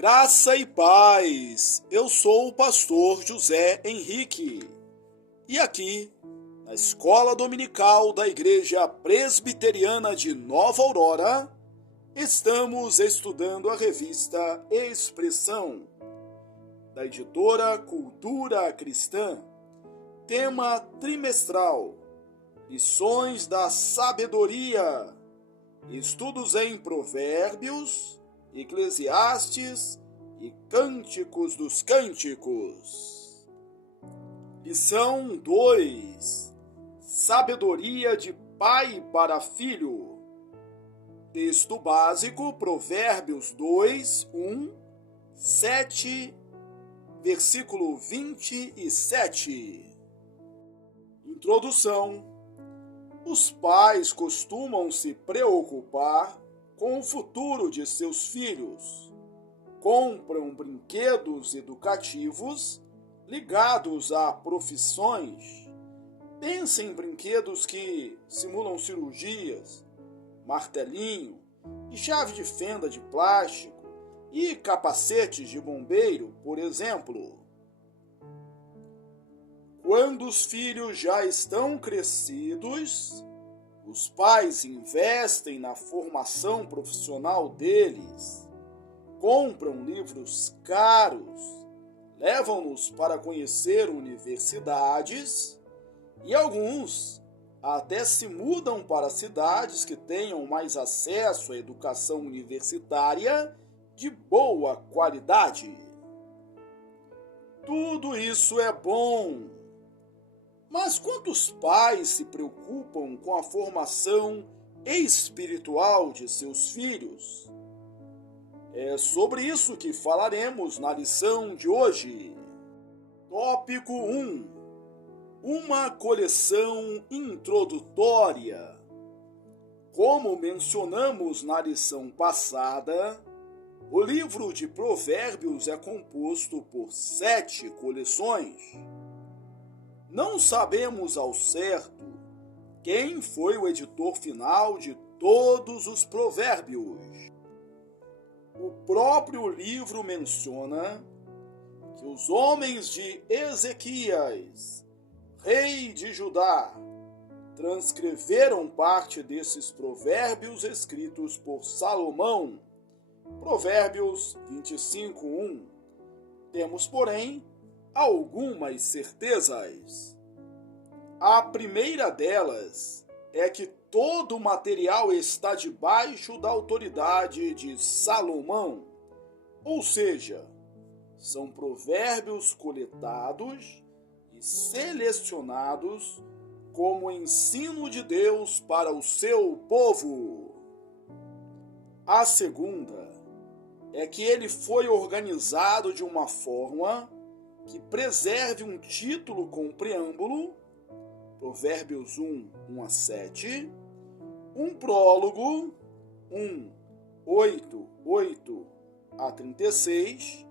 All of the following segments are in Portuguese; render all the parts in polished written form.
Graça e paz, eu sou o pastor José Henrique e aqui, na Escola Dominical da Igreja Presbiteriana de Nova Aurora, estamos estudando a revista Expressão, da editora Cultura Cristã, tema trimestral, Lições da Sabedoria, estudos em Provérbios, Eclesiastes e Cânticos dos Cânticos. Lição 2. Sabedoria de pai para filho. Texto básico, Provérbios 2, 7, versículo 27. Introdução. Os pais costumam se preocupar com o futuro de seus filhos. Compram brinquedos educativos ligados a profissões. Pensa em brinquedos que simulam cirurgias, martelinho e chave de fenda de plástico e capacetes de bombeiro, por exemplo. Quando os filhos já estão crescidos, os pais investem na formação profissional deles, compram livros caros, levam-nos para conhecer universidades e alguns até se mudam para cidades que tenham mais acesso à educação universitária de boa qualidade. Tudo isso é bom. Mas quantos pais se preocupam com a formação espiritual de seus filhos? É sobre isso que falaremos na lição de hoje. Tópico 1. Uma coleção introdutória. Como mencionamos na lição passada, o livro de Provérbios é composto por 7 coleções. Não sabemos ao certo quem foi o editor final de todos os provérbios. O próprio livro menciona que os homens de Ezequias, rei de Judá, transcreveram parte desses provérbios escritos por Salomão. Provérbios 25:1. Temos, porém, algumas certezas. A primeira delas é que todo o material está debaixo da autoridade de Salomão, ou seja, são provérbios coletados e selecionados como ensino de Deus para o seu povo. A segunda é que ele foi organizado de uma forma que preserve um título com preâmbulo, Provérbios 1:7, um prólogo, 8 a 36,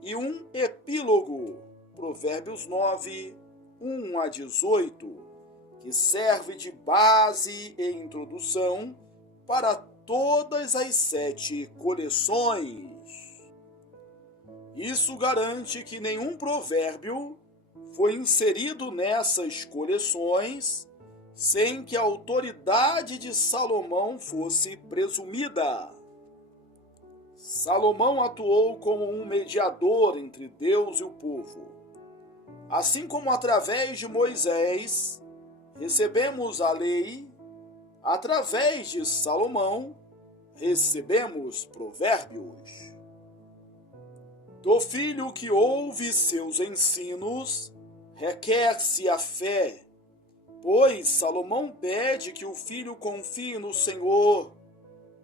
e um epílogo, Provérbios 9, 1 a 18, que serve de base e introdução para todas as 7 coleções. Isso garante que nenhum provérbio foi inserido nessas coleções sem que a autoridade de Salomão fosse presumida. Salomão atuou como um mediador entre Deus e o povo. Assim como através de Moisés recebemos a lei, através de Salomão recebemos provérbios. Do filho que ouve seus ensinos, requer-se a fé, pois Salomão pede que o filho confie no Senhor,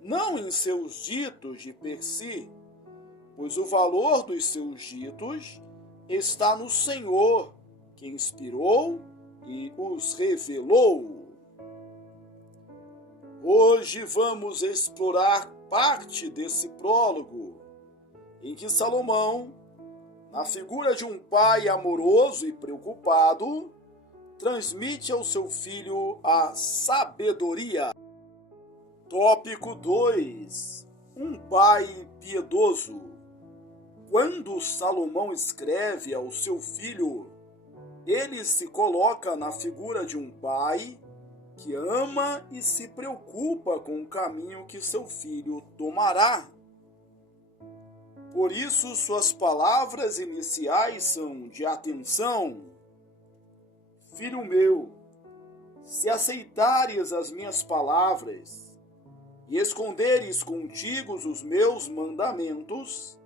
não em seus ditos de per si, pois o valor dos seus ditos está no Senhor, que inspirou e os revelou. Hoje vamos explorar parte desse prólogo, em que Salomão, na figura de um pai amoroso e preocupado, transmite ao seu filho a sabedoria. Tópico 2. Um pai piedoso. Quando Salomão escreve ao seu filho, ele se coloca na figura de um pai que ama e se preocupa com o caminho que seu filho tomará. Por isso, suas palavras iniciais são de atenção. Filho meu, se aceitares as minhas palavras e esconderes contigo os meus mandamentos,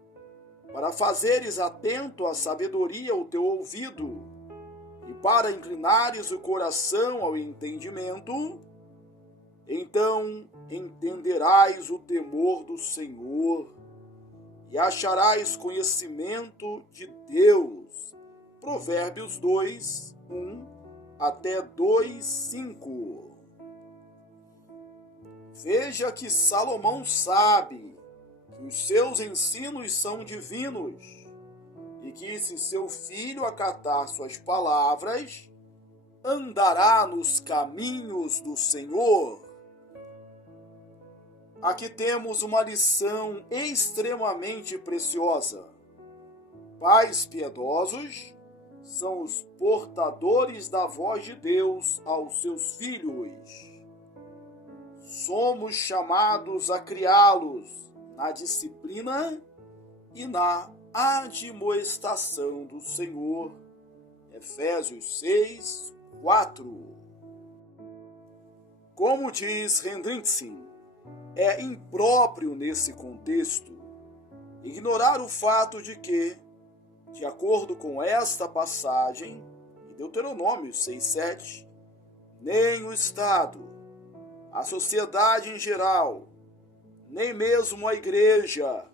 para fazeres atento à sabedoria o teu ouvido, e para inclinares o coração ao entendimento, então entenderás o temor do Senhor e acharás conhecimento de Deus. Provérbios 2, 1 até 2, 5. Veja que Salomão sabe que os seus ensinos são divinos e que, se seu filho acatar suas palavras, andará nos caminhos do Senhor. Aqui temos uma lição extremamente preciosa. Pais piedosos são os portadores da voz de Deus aos seus filhos. Somos chamados a criá-los na disciplina e na admoestação do Senhor. Efésios 6, 4. Como diz Hendrickson, é impróprio nesse contexto ignorar o fato de que, de acordo com esta passagem, em Deuteronômio 6,7, nem o Estado, a sociedade em geral, nem mesmo a igreja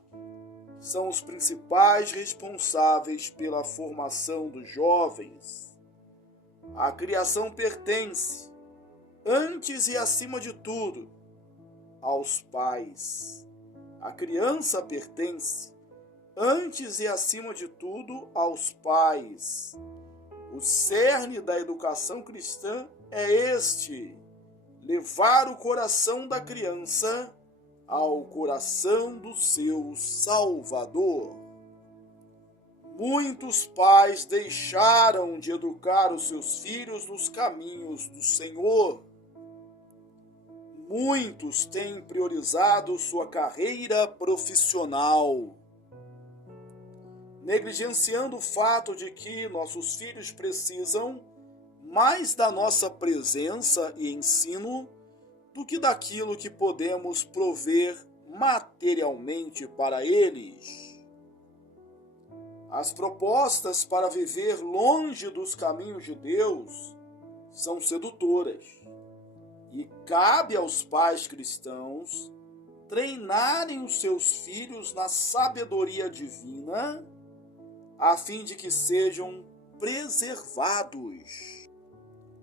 são os principais responsáveis pela formação dos jovens. A criação pertence, antes e acima de tudo, aos pais. A criança pertence, antes e acima de tudo, aos pais. O cerne da educação cristã é este: levar o coração da criança ao coração do seu Salvador. Muitos pais deixaram de educar os seus filhos nos caminhos do Senhor. Muitos têm priorizado sua carreira profissional, negligenciando o fato de que nossos filhos precisam mais da nossa presença e ensino do que daquilo que podemos prover materialmente para eles. As propostas para viver longe dos caminhos de Deus são sedutoras, e cabe aos pais cristãos treinarem os seus filhos na sabedoria divina, a fim de que sejam preservados.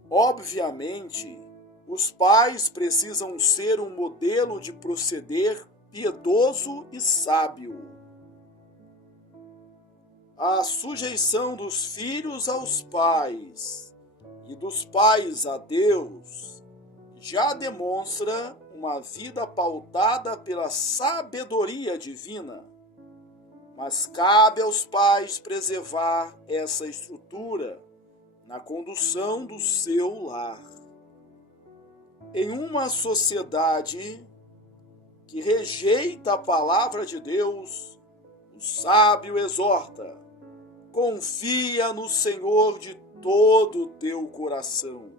Obviamente, os pais precisam ser um modelo de proceder piedoso e sábio. A sujeição dos filhos aos pais e dos pais a Deus já demonstra uma vida pautada pela sabedoria divina, mas cabe aos pais preservar essa estrutura na condução do seu lar. Em uma sociedade que rejeita a palavra de Deus, o sábio exorta: confia no Senhor de todo o teu coração,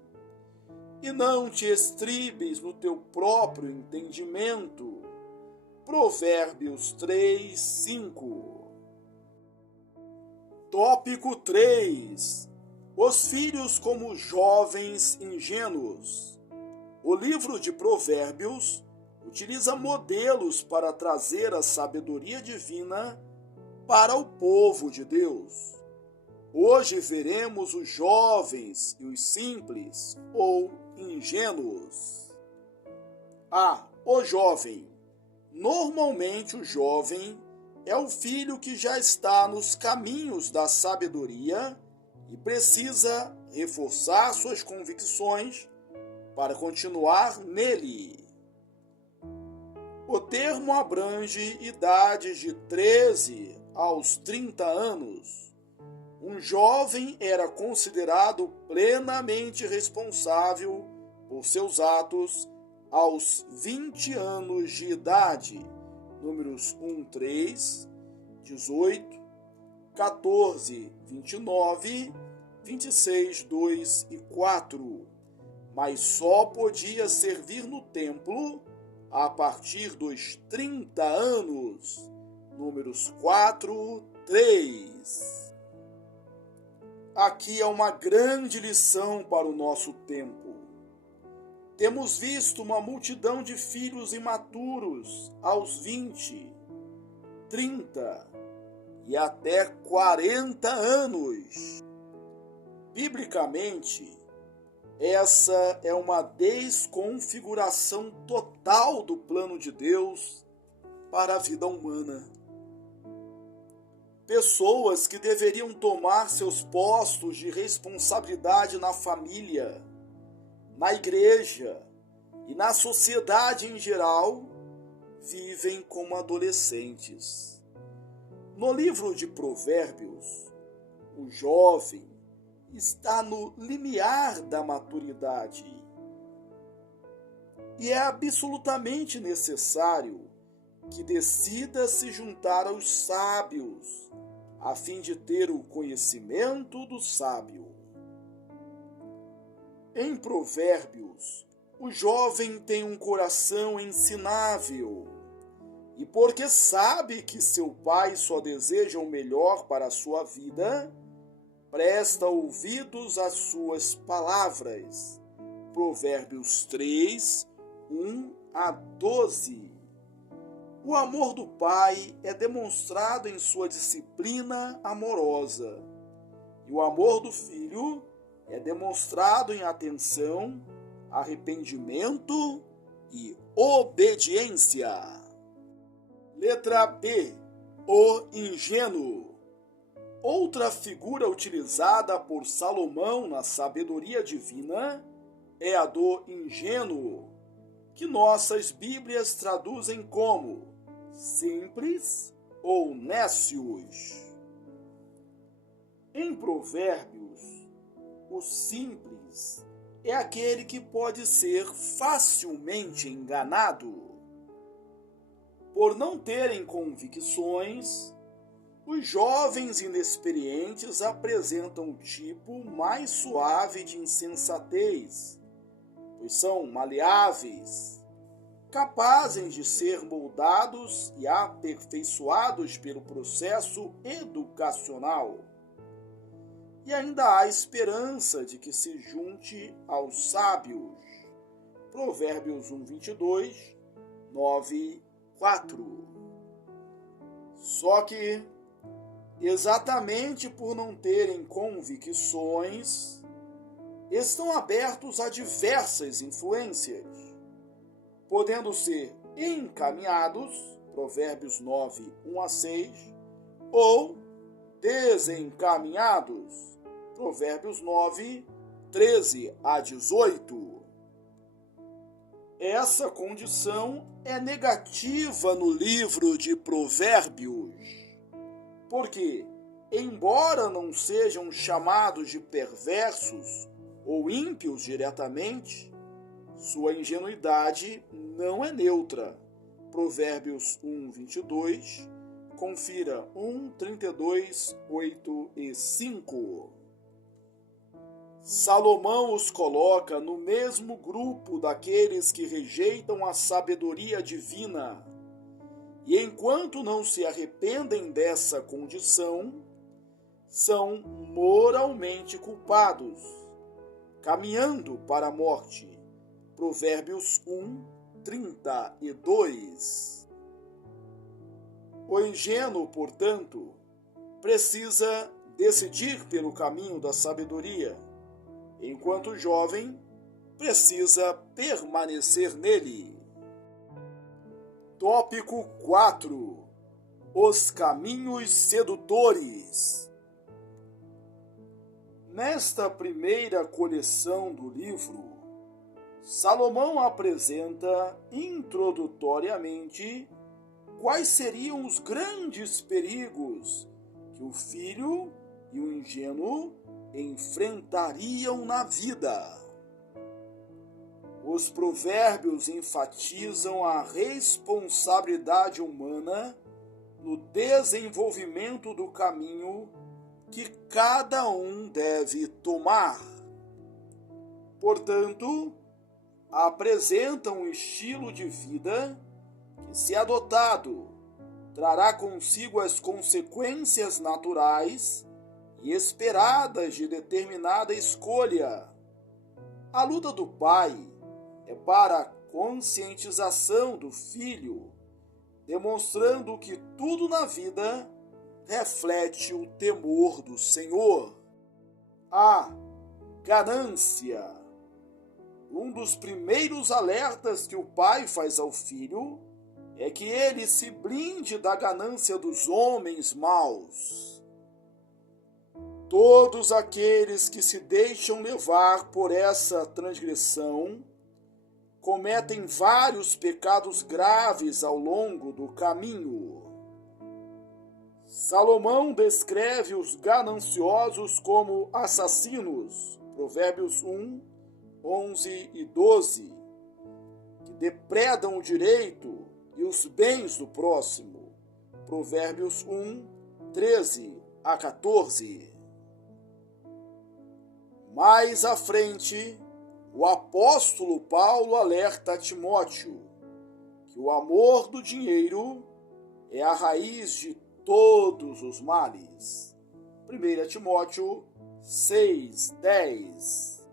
e não te estribes no teu próprio entendimento. Provérbios 3, 5. Tópico 3. Os filhos como jovens ingênuos. O livro de Provérbios utiliza modelos para trazer a sabedoria divina para o povo de Deus. Hoje veremos os jovens e os simples ou ingênuos. O jovem. Normalmente o jovem é o filho que já está nos caminhos da sabedoria e precisa reforçar suas convicções para continuar nele. O termo abrange idades de 13 aos 30 anos, um jovem era considerado plenamente responsável por seus atos aos 20 anos de idade. Números 1, 3, 18, 14, 29, 26, 2 e 4. Mas só podia servir no templo a partir dos 30 anos. Números 4, 3. Aqui é uma grande lição para o nosso tempo. Temos visto uma multidão de filhos imaturos aos 20, 30 e até 40 anos. Biblicamente, essa é uma desconfiguração total do plano de Deus para a vida humana. Pessoas que deveriam tomar seus postos de responsabilidade na família, na igreja e na sociedade em geral, vivem como adolescentes. No livro de Provérbios, o jovem está no limiar da maturidade e é absolutamente necessário que decida se juntar aos sábios, a fim de ter o conhecimento do sábio. Em Provérbios, o jovem tem um coração ensinável, e porque sabe que seu pai só deseja o melhor para a sua vida, presta ouvidos às suas palavras. Provérbios 3, 1 a 12. O amor do pai é demonstrado em sua disciplina amorosa, e o amor do filho é demonstrado em atenção, arrependimento e obediência. Letra B. O ingênuo. Outra figura utilizada por Salomão na sabedoria divina é a do ingênuo, que nossas Bíblias traduzem como simples ou nécios. Em Provérbios, o simples é aquele que pode ser facilmente enganado. Por não terem convicções, os jovens inexperientes apresentam o tipo mais suave de insensatez, pois são maleáveis, capazes de ser moldados e aperfeiçoados pelo processo educacional. E ainda há esperança de que se junte aos sábios. Provérbios 1, 22, 9, 4. Só que, exatamente por não terem convicções, estão abertos a diversas influências, podendo ser encaminhados, Provérbios 9, 1 a 6, ou desencaminhados, Provérbios 9, 13 a 18. Essa condição é negativa no livro de Provérbios, porque, embora não sejam chamados de perversos ou ímpios diretamente, sua ingenuidade não é neutra. Provérbios 1, 22, confira 1, 32, 8 e 5. Salomão os coloca no mesmo grupo daqueles que rejeitam a sabedoria divina, e enquanto não se arrependem dessa condição, são moralmente culpados, caminhando para a morte. Provérbios 1, 32. O ingênuo, portanto, precisa decidir pelo caminho da sabedoria, enquanto o jovem precisa permanecer nele. Tópico 4. Os caminhos sedutores. Nesta primeira coleção do livro, Salomão apresenta introdutoriamente quais seriam os grandes perigos que o filho e o ingênuo enfrentariam na vida. Os provérbios enfatizam a responsabilidade humana no desenvolvimento do caminho que cada um deve tomar. Portanto, apresentam um estilo de vida que, se adotado, trará consigo as consequências naturais e esperadas de determinada escolha. A luta do pai é para a conscientização do filho, demonstrando que tudo na vida reflete o temor do Senhor. A ganância. Um dos primeiros alertas que o pai faz ao filho é que ele se blinde da ganância dos homens maus. Todos aqueles que se deixam levar por essa transgressão cometem vários pecados graves ao longo do caminho. Salomão descreve os gananciosos como assassinos, Provérbios 1, 11 e 12, que depredam o direito e os bens do próximo, Provérbios 1, 13 a 14. Mais à frente, o apóstolo Paulo alerta a Timóteo que o amor do dinheiro é a raiz de todos os males. 1 Timóteo 6:10.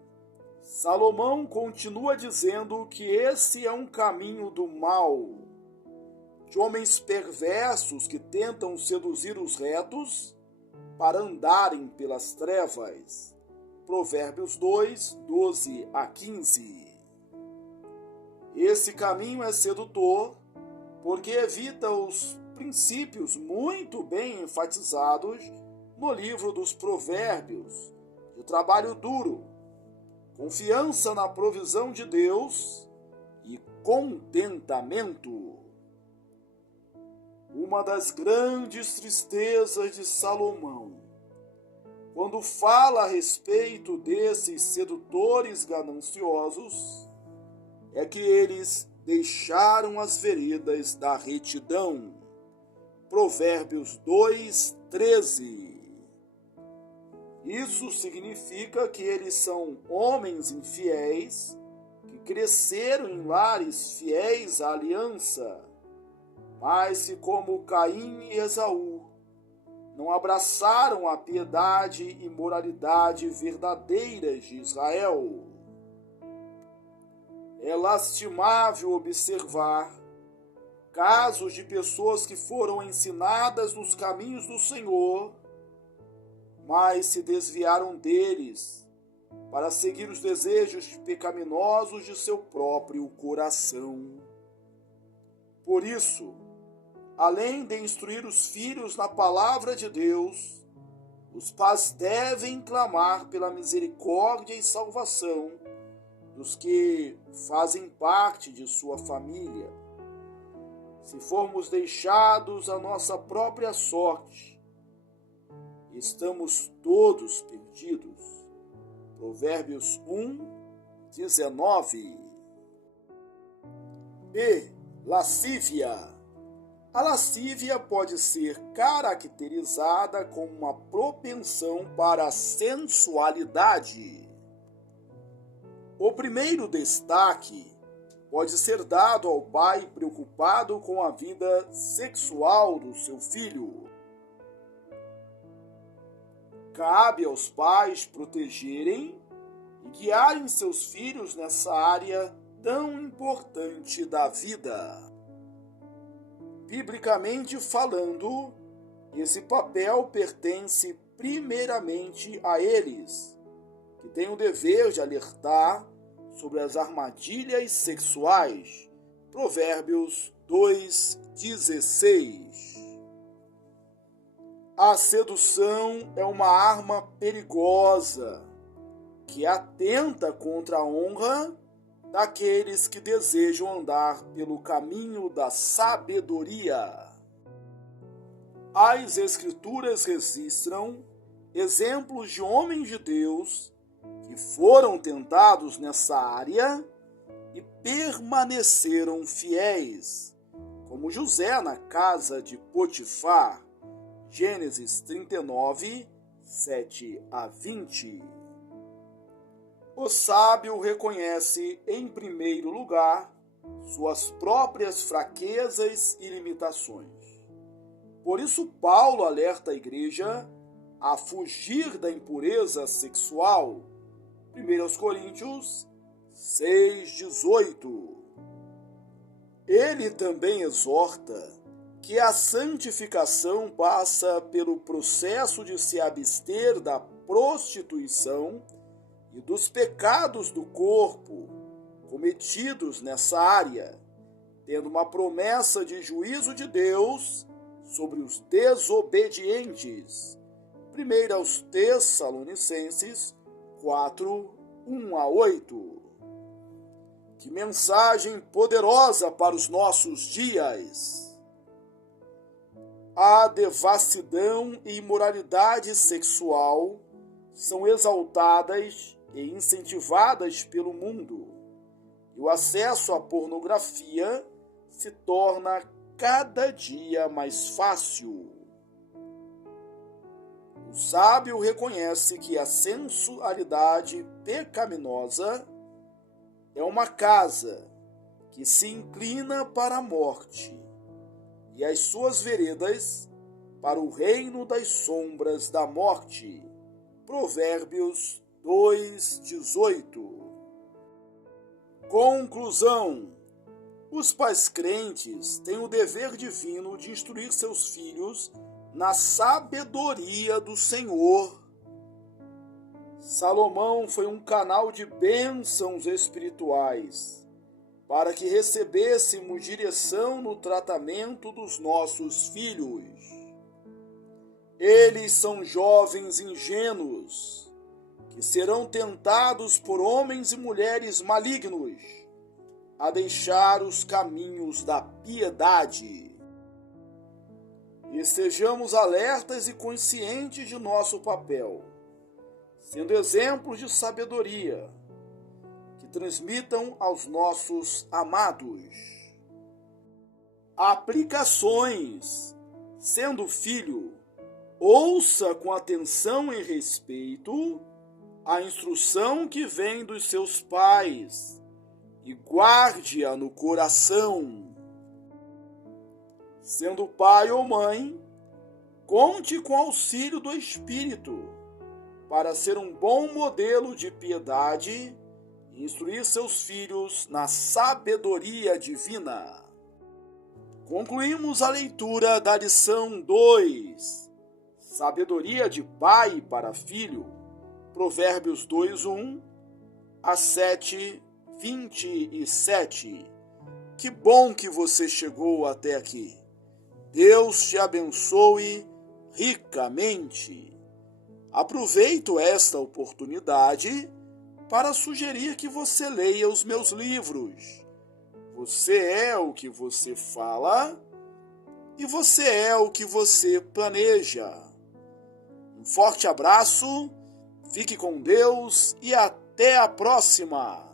Salomão continua dizendo que esse é um caminho do mal, de homens perversos que tentam seduzir os retos para andarem pelas trevas. Provérbios 2, 12 a 15. Esse caminho é sedutor porque evita os princípios muito bem enfatizados no livro dos Provérbios, de trabalho duro, confiança na provisão de Deus e contentamento. Uma das grandes tristezas de Salomão, quando fala a respeito desses sedutores gananciosos, é que eles deixaram as veredas da retidão. Provérbios 2, 13. Isso significa que eles são homens infiéis que cresceram em lares fiéis à aliança, mas que, como Caim e Esaú, não abraçaram a piedade e moralidade verdadeiras de Israel. É lastimável observar casos de pessoas que foram ensinadas nos caminhos do Senhor, mas se desviaram deles para seguir os desejos pecaminosos de seu próprio coração. Por isso, além de instruir os filhos na palavra de Deus, os pais devem clamar pela misericórdia e salvação dos que fazem parte de sua família. Se formos deixados à nossa própria sorte, estamos todos perdidos. Provérbios 1, 19. B. Lascívia. A lascívia pode ser caracterizada como uma propensão para a sensualidade. O primeiro destaque pode ser dado ao pai preocupado com a vida sexual do seu filho. Cabe aos pais protegerem e guiarem seus filhos nessa área tão importante da vida. Biblicamente falando, esse papel pertence primeiramente a eles, que têm o dever de alertar sobre as armadilhas sexuais. Provérbios 2:16. A sedução é uma arma perigosa que atenta contra a honra daqueles que desejam andar pelo caminho da sabedoria. As Escrituras registram exemplos de homens de Deus que foram tentados nessa área e permaneceram fiéis, como José na casa de Potifar, Gênesis 39, 7 a 20. O sábio reconhece, em primeiro lugar, suas próprias fraquezas e limitações. Por isso, Paulo alerta a igreja a fugir da impureza sexual. 1 Coríntios 6,18. Ele também exorta que a santificação passa pelo processo de se abster da prostituição e dos pecados do corpo cometidos nessa área, tendo uma promessa de juízo de Deus sobre os desobedientes. 1 aos Tessalonicenses 4, 1 a 8. Que mensagem poderosa para os nossos dias! A devassidão e imoralidade sexual são exaltadas e incentivadas pelo mundo, e o acesso à pornografia se torna cada dia mais fácil. O sábio reconhece que a sensualidade pecaminosa é uma casa que se inclina para a morte e as suas veredas para o reino das sombras da morte. Provérbios 2:18. Conclusão: os pais crentes têm o dever divino de instruir seus filhos na sabedoria do Senhor. Salomão foi um canal de bênçãos espirituais para que recebêssemos direção no tratamento dos nossos filhos. Eles são jovens ingênuos que serão tentados por homens e mulheres malignos a deixar os caminhos da piedade. E sejamos alertas e conscientes de nosso papel, sendo exemplos de sabedoria que transmitam aos nossos amados. Aplicações. Sendo filho, ouça com atenção e respeito a instrução que vem dos seus pais e guarde-a no coração. Sendo pai ou mãe, conte com o auxílio do Espírito para ser um bom modelo de piedade e instruir seus filhos na sabedoria divina. Concluímos a leitura da lição 2, Sabedoria de pai para filho, Provérbios 2:1 a 7:27. Que bom que você chegou até aqui. Deus te abençoe ricamente. Aproveito esta oportunidade para sugerir que você leia os meus livros. Você é o que você fala e você é o que você planeja. Um forte abraço, fique com Deus e até a próxima!